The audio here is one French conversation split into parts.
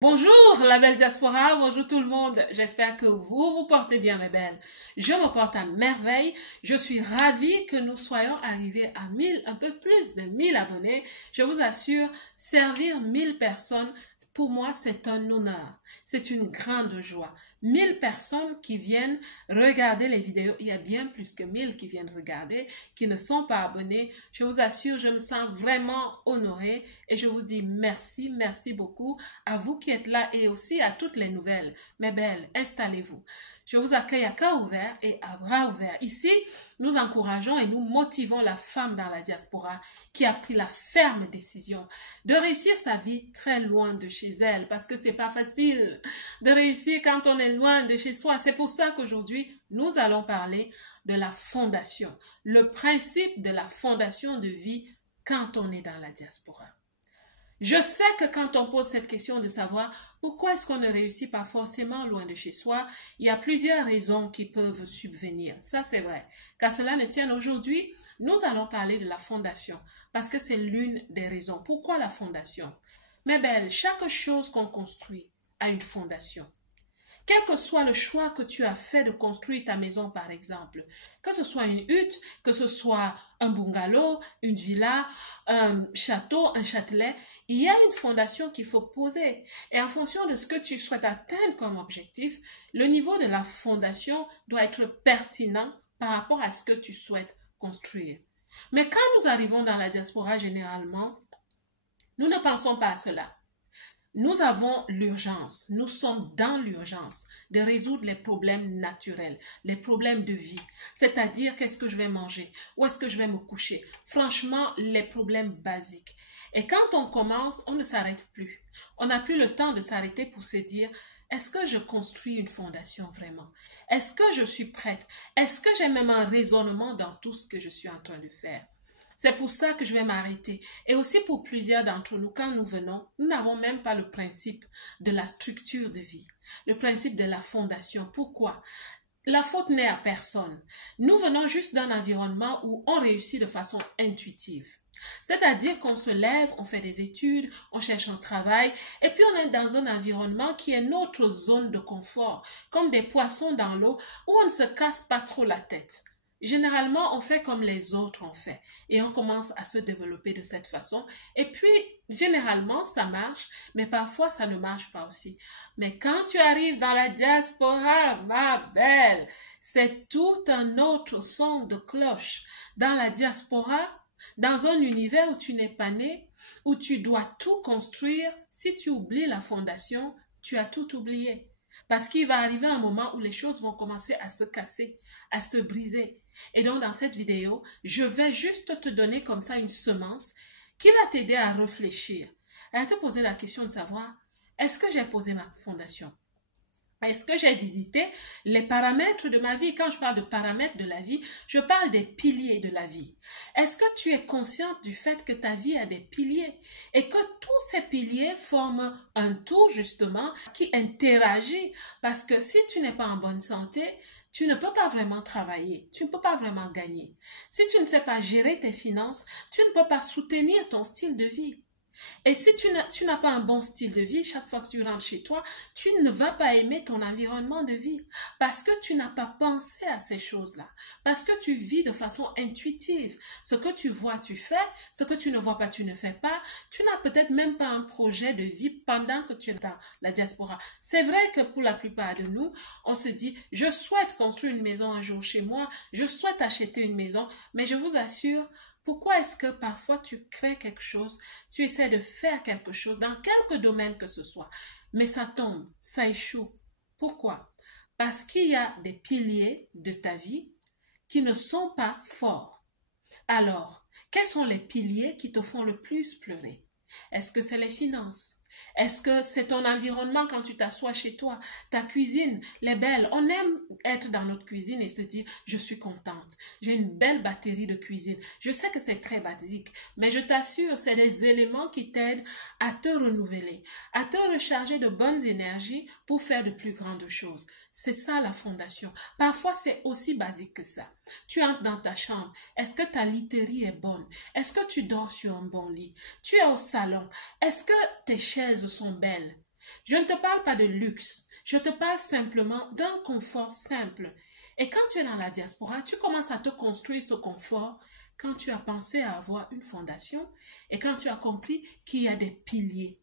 Bonjour la belle diaspora, bonjour tout le monde. J'espère que vous vous portez bien mes belles. Je me porte à merveille. Je suis ravie que nous soyons arrivés à 1000, un peu plus de 1000 abonnés. Je vous assure, servir 1000 personnes, pour moi, c'est un honneur. C'est une grande joie. 1000 personnes qui viennent regarder les vidéos. Il y a bien plus que 1000 qui viennent regarder, qui ne sont pas abonnés. Je vous assure, je me sens vraiment honorée et je vous dis merci, merci beaucoup à vous qui êtes là et aussi à toutes les nouvelles. Mes belles, installez-vous. Je vous accueille à cœur ouvert et à bras ouverts. Ici, nous encourageons et nous motivons la femme dans la diaspora qui a pris la ferme décision de réussir sa vie très loin de chez elle parce que c'est pas facile de réussir quand on est loin de chez soi. C'est pour ça qu'aujourd'hui, nous allons parler de la fondation, le principe de la fondation de vie quand on est dans la diaspora. Je sais que quand on pose cette question de savoir pourquoi est-ce qu'on ne réussit pas forcément loin de chez soi, il y a plusieurs raisons qui peuvent subvenir. Ça, c'est vrai. Qu'à cela ne tienne aujourd'hui, nous allons parler de la fondation parce que c'est l'une des raisons. Pourquoi la fondation? Mais belle, chaque chose qu'on construit a une fondation. Quel que soit le choix que tu as fait de construire ta maison, par exemple, que ce soit une hutte, que ce soit un bungalow, une villa, un château, un châtelet, il y a une fondation qu'il faut poser. Et en fonction de ce que tu souhaites atteindre comme objectif, le niveau de la fondation doit être pertinent par rapport à ce que tu souhaites construire. Mais quand nous arrivons dans la diaspora, généralement, nous ne pensons pas à cela. Nous avons l'urgence, nous sommes dans l'urgence de résoudre les problèmes naturels, les problèmes de vie, c'est-à-dire qu'est-ce que je vais manger, où est-ce que je vais me coucher, franchement les problèmes basiques. Et quand on commence, on ne s'arrête plus. On n'a plus le temps de s'arrêter pour se dire, est-ce que je construis une fondation vraiment? Est-ce que je suis prête? Est-ce que j'ai même un raisonnement dans tout ce que je suis en train de faire? C'est pour ça que je vais m'arrêter. Et aussi pour plusieurs d'entre nous, quand nous venons, nous n'avons même pas le principe de la structure de vie, le principe de la fondation. Pourquoi? La faute n'est à personne. Nous venons juste d'un environnement où on réussit de façon intuitive. C'est-à-dire qu'on se lève, on fait des études, on cherche un travail, et puis on est dans un environnement qui est notre zone de confort, comme des poissons dans l'eau, où on ne se casse pas trop la tête. Généralement, on fait comme les autres ont fait et on commence à se développer de cette façon. Et puis, généralement, ça marche, mais parfois, ça ne marche pas aussi. Mais quand tu arrives dans la diaspora, ma belle, c'est tout un autre son de cloche. Dans la diaspora, dans un univers où tu n'es pas né, où tu dois tout construire, si tu oublies la fondation, tu as tout oublié. Parce qu'il va arriver un moment où les choses vont commencer à se casser, à se briser. Et donc, dans cette vidéo, je vais juste te donner comme ça une semence qui va t'aider à réfléchir, à te poser la question de savoir, est-ce que j'ai posé ma fondation? Est-ce que j'ai visité les paramètres de ma vie? Quand je parle de paramètres de la vie, je parle des piliers de la vie. Est-ce que tu es consciente du fait que ta vie a des piliers et que tous ces piliers forment un tout justement qui interagit? Parce que si tu n'es pas en bonne santé, tu ne peux pas vraiment travailler, tu ne peux pas vraiment gagner. Si tu ne sais pas gérer tes finances, tu ne peux pas soutenir ton style de vie. Et si tu n'as pas un bon style de vie, chaque fois que tu rentres chez toi, tu ne vas pas aimer ton environnement de vie parce que tu n'as pas pensé à ces choses-là, parce que tu vis de façon intuitive. Ce que tu vois, tu fais, ce que tu ne vois pas, tu ne fais pas. Tu n'as peut-être même pas un projet de vie pendant que tu es dans la diaspora. C'est vrai que pour la plupart de nous, on se dit, je souhaite construire une maison un jour chez moi, je souhaite acheter une maison, mais je vous assure, pourquoi est-ce que parfois tu crées quelque chose, tu essaies de faire quelque chose dans quelque domaine que ce soit, mais ça tombe, ça échoue. Pourquoi? Parce qu'il y a des piliers de ta vie qui ne sont pas forts. Alors, quels sont les piliers qui te font le plus pleurer? Est-ce que c'est les finances? Est-ce que c'est ton environnement quand tu t'assois chez toi, ta cuisine, les belles? On aime être dans notre cuisine et se dire, je suis contente, j'ai une belle batterie de cuisine. Je sais que c'est très basique, mais je t'assure, c'est des éléments qui t'aident à te renouveler, à te recharger de bonnes énergies pour faire de plus grandes choses. C'est ça la fondation. Parfois, c'est aussi basique que ça. Tu entres dans ta chambre. Est-ce que ta literie est bonne? Est-ce que tu dors sur un bon lit? Tu es au salon. Est-ce que tes chaises sont belles? Je ne te parle pas de luxe. Je te parle simplement d'un confort simple. Et quand tu es dans la diaspora, tu commences à te construire ce confort quand tu as pensé à avoir une fondation et quand tu as compris qu'il y a des piliers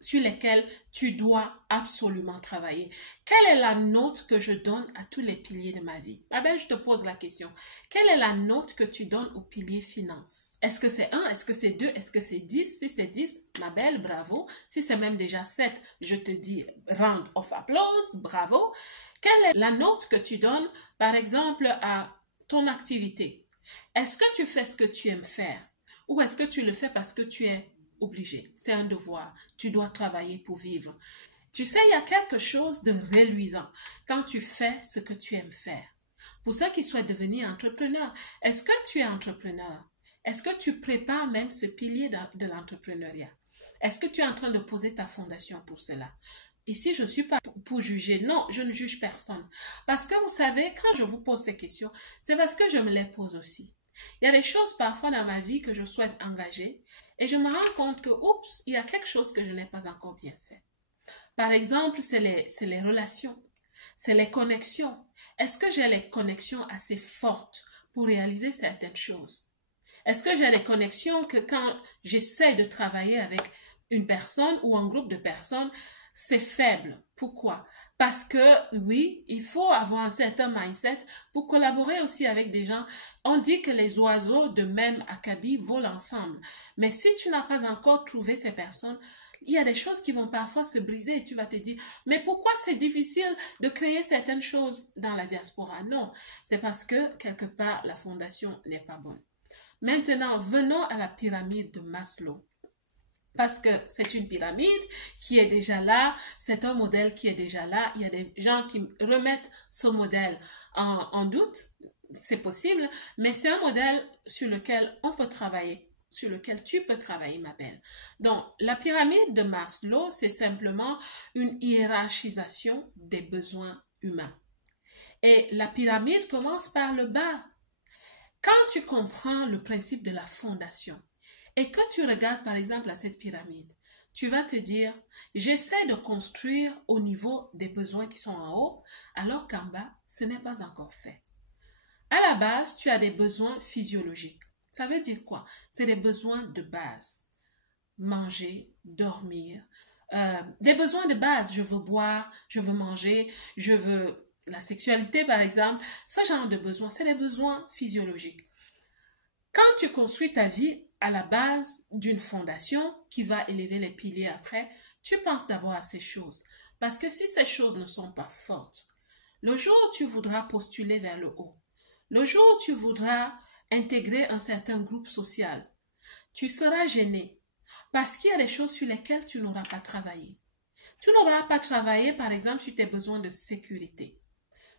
sur lesquels tu dois absolument travailler. Quelle est la note que je donne à tous les piliers de ma vie? Ma belle, je te pose la question. Quelle est la note que tu donnes au pilier finance? Est-ce que c'est 1? Est-ce que c'est 2? Est-ce que c'est 10? Si c'est 10, ma belle, bravo. Si c'est même déjà 7, je te dis round of applause, bravo. Quelle est la note que tu donnes, par exemple, à ton activité? Est-ce que tu fais ce que tu aimes faire? Ou est-ce que tu le fais parce que tu es obligé? C'est un devoir. Tu dois travailler pour vivre. Tu sais, il y a quelque chose de reluisant quand tu fais ce que tu aimes faire. Pour ceux qui souhaitent devenir entrepreneur, est-ce que tu es entrepreneur? Est-ce que tu prépares même ce pilier de l'entrepreneuriat? Est-ce que tu es en train de poser ta fondation pour cela? Ici, je ne suis pas pour juger. Non, je ne juge personne. Parce que vous savez, quand je vous pose ces questions, c'est parce que je me les pose aussi. Il y a des choses parfois dans ma vie que je souhaite engager et je me rends compte que, oups, il y a quelque chose que je n'ai pas encore bien fait. Par exemple, c'est les relations, c'est les connexions. Est-ce que j'ai les connexions assez fortes pour réaliser certaines choses? Est-ce que j'ai les connexions que quand j'essaie de travailler avec une personne ou un groupe de personnes, c'est faible? Pourquoi? Parce que oui, il faut avoir un certain mindset pour collaborer aussi avec des gens. On dit que les oiseaux de même acabit volent ensemble. Mais si tu n'as pas encore trouvé ces personnes, il y a des choses qui vont parfois se briser et tu vas te dire, mais pourquoi c'est difficile de créer certaines choses dans la diaspora? Non, c'est parce que quelque part la fondation n'est pas bonne. Maintenant, venons à la pyramide de Maslow. Parce que c'est une pyramide qui est déjà là, c'est un modèle qui est déjà là. Il y a des gens qui remettent ce modèle en doute, c'est possible, mais c'est un modèle sur lequel on peut travailler, sur lequel tu peux travailler, ma belle. Donc, la pyramide de Maslow, c'est simplement une hiérarchisation des besoins humains. Et la pyramide commence par le bas. Quand tu comprends le principe de la fondation, et que tu regardes par exemple à cette pyramide, tu vas te dire, j'essaie de construire au niveau des besoins qui sont en haut, alors qu'en bas, ce n'est pas encore fait. À la base, tu as des besoins physiologiques. Ça veut dire quoi? C'est des besoins de base. Manger, dormir, des besoins de base. Je veux boire, je veux manger, je veux la sexualité par exemple. Ce genre de besoins, c'est des besoins physiologiques. Quand tu construis ta vie à la base d'une fondation qui va élever les piliers après, tu penses d'abord à ces choses. Parce que si ces choses ne sont pas fortes, le jour où tu voudras postuler vers le haut, le jour où tu voudras intégrer un certain groupe social, tu seras gêné parce qu'il y a des choses sur lesquelles tu n'auras pas travaillé. Tu n'auras pas travaillé, par exemple, sur tes besoins de sécurité.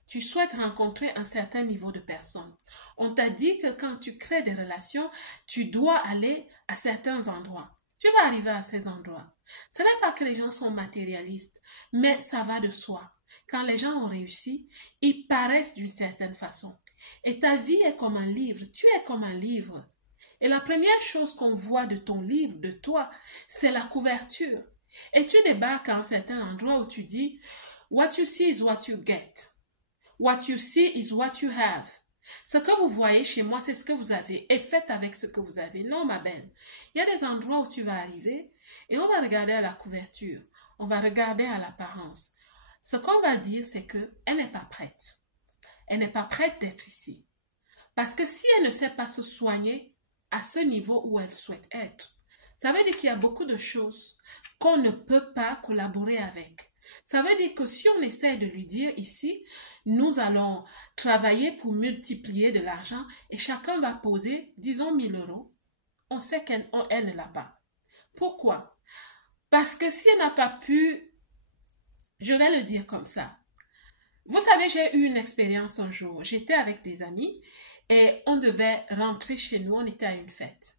Tu souhaites rencontrer un certain niveau de personnes. On t'a dit que quand tu crées des relations, tu dois aller à certains endroits. Tu vas arriver à ces endroits. Ce n'est pas que les gens sont matérialistes, mais ça va de soi. Quand les gens ont réussi, ils paraissent d'une certaine façon. Et ta vie est comme un livre, tu es comme un livre. Et la première chose qu'on voit de ton livre, de toi, c'est la couverture. Et tu débarques à un certain endroit où tu dis, what you see is what you get. What you see is what you have. Ce que vous voyez chez moi, c'est ce que vous avez. Et faites avec ce que vous avez. Non, ma belle. Il y a des endroits où tu vas arriver et on va regarder à la couverture. On va regarder à l'apparence. Ce qu'on va dire, c'est qu'elle n'est pas prête. Elle n'est pas prête d'être ici. Parce que si elle ne sait pas se soigner à ce niveau où elle souhaite être, ça veut dire qu'il y a beaucoup de choses qu'on ne peut pas collaborer avec. Ça veut dire que si on essaie de lui dire ici, nous allons travailler pour multiplier de l'argent et chacun va poser, disons 1000 euros, on sait qu'elle ne l'a pas. Pourquoi? Parce que si elle n'a pas pu, je vais le dire comme ça. Vous savez, j'ai eu une expérience un jour. J'étais avec des amis et on devait rentrer chez nous, on était à une fête.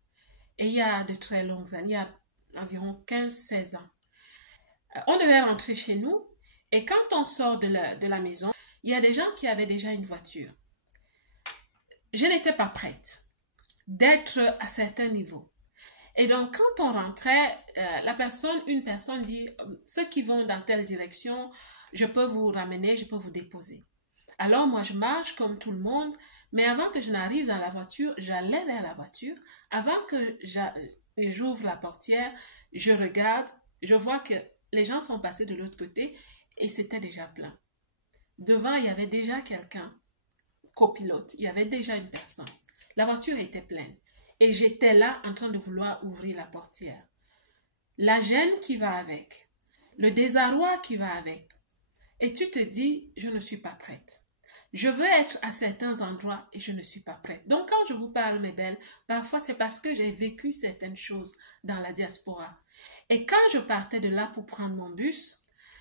Et il y a de très longues années, il y a environ 15-16 ans. On devait rentrer chez nous et quand on sort de la maison, il y a des gens qui avaient déjà une voiture. Je n'étais pas prête d'être à certains niveaux. Et donc, quand on rentrait, une personne dit, ceux qui vont dans telle direction, je peux vous ramener, je peux vous déposer. Alors, moi, je marche comme tout le monde, mais avant que je n'arrive dans la voiture, j'allais vers la voiture. Avant que j'ouvre la portière, je regarde, je vois que les gens sont passés de l'autre côté et c'était déjà plein. Devant, il y avait déjà quelqu'un, copilote, il y avait déjà une personne. La voiture était pleine. Et j'étais là en train de vouloir ouvrir la portière. La gêne qui va avec, le désarroi qui va avec. Et tu te dis, je ne suis pas prête. Je veux être à certains endroits et je ne suis pas prête. Donc quand je vous parle, mes belles, parfois c'est parce que j'ai vécu certaines choses dans la diaspora. Et quand je partais de là pour prendre mon bus,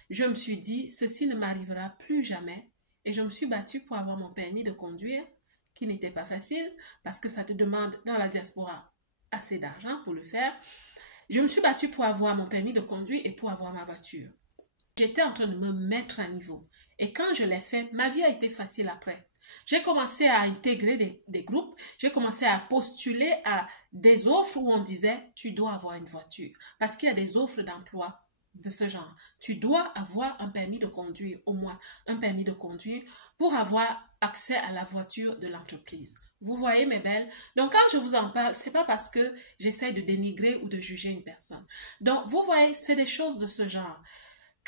je me suis dit, ceci ne m'arrivera plus jamais. Et je me suis battue pour avoir mon permis de conduire, qui n'était pas facile, parce que ça te demande dans la diaspora assez d'argent pour le faire. Je me suis battue pour avoir mon permis de conduire et pour avoir ma voiture. J'étais en train de me mettre à niveau. Et quand je l'ai fait, ma vie a été facile après. J'ai commencé à intégrer des groupes, j'ai commencé à postuler à des offres où on disait « tu dois avoir une voiture ». Parce qu'il y a des offres d'emploi de ce genre. Tu dois avoir un permis de conduire, au moins un permis de conduire, pour avoir accès à la voiture de l'entreprise. Vous voyez, mes belles? Donc, quand je vous en parle, c'est pas parce que j'essaie de dénigrer ou de juger une personne. Donc, vous voyez, c'est des choses de ce genre.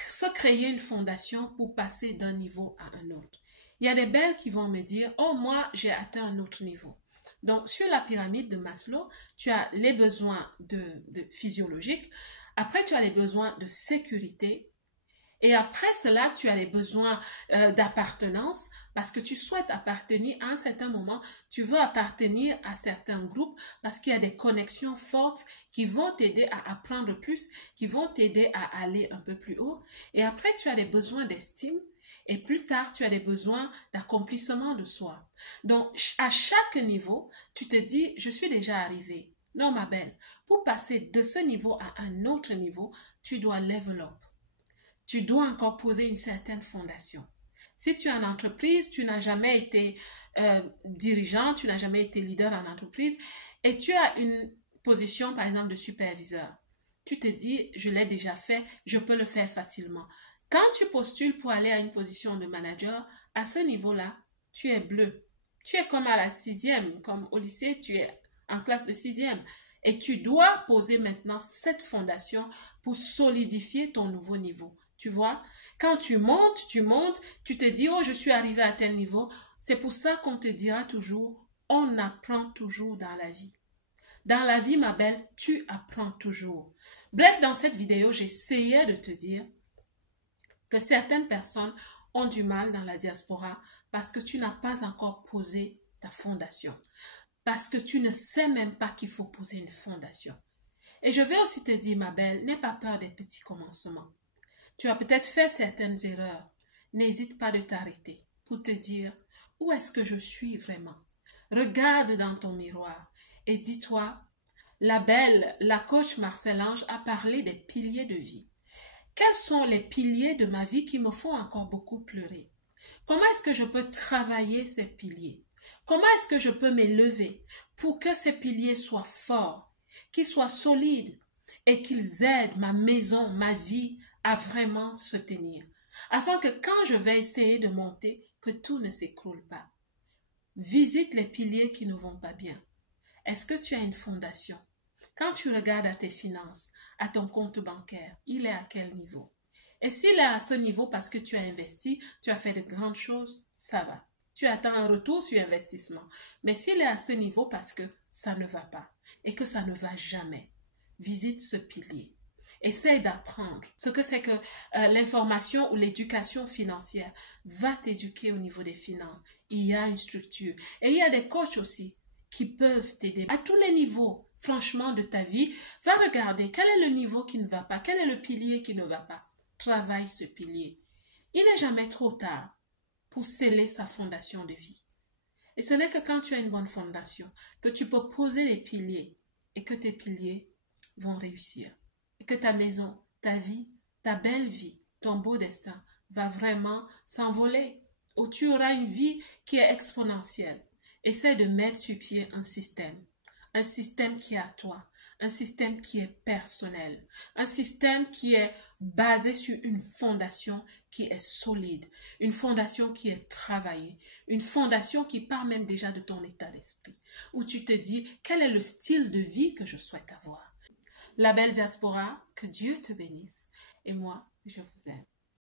Se créer une fondation pour passer d'un niveau à un autre. Il y a des belles qui vont me dire, oh, moi, j'ai atteint un autre niveau. Donc, sur la pyramide de Maslow, tu as les besoins physiologiques. Après, tu as les besoins de sécurité. Et après cela, tu as les besoins d'appartenance parce que tu souhaites appartenir à un certain moment. Tu veux appartenir à certains groupes parce qu'il y a des connexions fortes qui vont t'aider à apprendre plus, qui vont t'aider à aller un peu plus haut. Et après, tu as des besoins d'estime. Et plus tard, tu as des besoins d'accomplissement de soi. Donc, à chaque niveau, tu te dis, je suis déjà arrivé. Non, ma belle, pour passer de ce niveau à un autre niveau, tu dois level up. Tu dois encore poser une certaine fondation. Si tu es en entreprise, tu n'as jamais été dirigeant, tu n'as jamais été leader en entreprise et tu as une position, par exemple, de superviseur. Tu te dis, je l'ai déjà fait, je peux le faire facilement. Quand tu postules pour aller à une position de manager, à ce niveau-là, tu es bleu. Tu es comme à la 6e, comme au lycée, tu es en classe de 6e. Et tu dois poser maintenant cette fondation pour solidifier ton nouveau niveau. Tu vois, quand tu montes, tu te dis, oh, je suis arrivé à tel niveau. C'est pour ça qu'on te dira toujours, on apprend toujours dans la vie. Dans la vie, ma belle, tu apprends toujours. Bref, dans cette vidéo, j'essayais de te dire que certaines personnes ont du mal dans la diaspora parce que tu n'as pas encore posé ta fondation. Parce que tu ne sais même pas qu'il faut poser une fondation. Et je vais aussi te dire, ma belle, n'aie pas peur des petits commencements. Tu as peut-être fait certaines erreurs. N'hésite pas de t'arrêter pour te dire où est-ce que je suis vraiment. Regarde dans ton miroir et dis-toi, la coach Marcel Ange a parlé des piliers de vie. Quels sont les piliers de ma vie qui me font encore beaucoup pleurer? Comment est-ce que je peux travailler ces piliers? Comment est-ce que je peux m'élever pour que ces piliers soient forts, qu'ils soient solides et qu'ils aident ma maison, ma vie à vraiment se tenir, afin que quand je vais essayer de monter, que tout ne s'écroule pas. Visite les piliers qui ne vont pas bien. Est-ce que tu as une fondation? Quand tu regardes à tes finances, à ton compte bancaire, il est à quel niveau? Et s'il est à ce niveau parce que tu as investi, tu as fait de grandes choses, ça va. Tu attends un retour sur investissement. Mais s'il est à ce niveau parce que ça ne va pas et que ça ne va jamais, visite ce pilier. Essaye d'apprendre ce que c'est que l'information ou l'éducation financière. Va t'éduquer au niveau des finances. Il y a une structure. Et il y a des coachs aussi qui peuvent t'aider à tous les niveaux, franchement, de ta vie. Va regarder quel est le niveau qui ne va pas, quel est le pilier qui ne va pas. Travaille ce pilier. Il n'est jamais trop tard pour sceller sa fondation de vie. Et ce n'est que quand tu as une bonne fondation que tu peux poser les piliers et que tes piliers vont réussir. Et que ta maison, ta vie, ta belle vie, ton beau destin va vraiment s'envoler. Où tu auras une vie qui est exponentielle. Essaie de mettre sur pied un système qui est à toi, un système qui est personnel, un système qui est basé sur une fondation qui est solide, une fondation qui est travaillée, une fondation qui part même déjà de ton état d'esprit, où tu te dis quel est le style de vie que je souhaite avoir. La belle diaspora, que Dieu te bénisse et moi, je vous aime.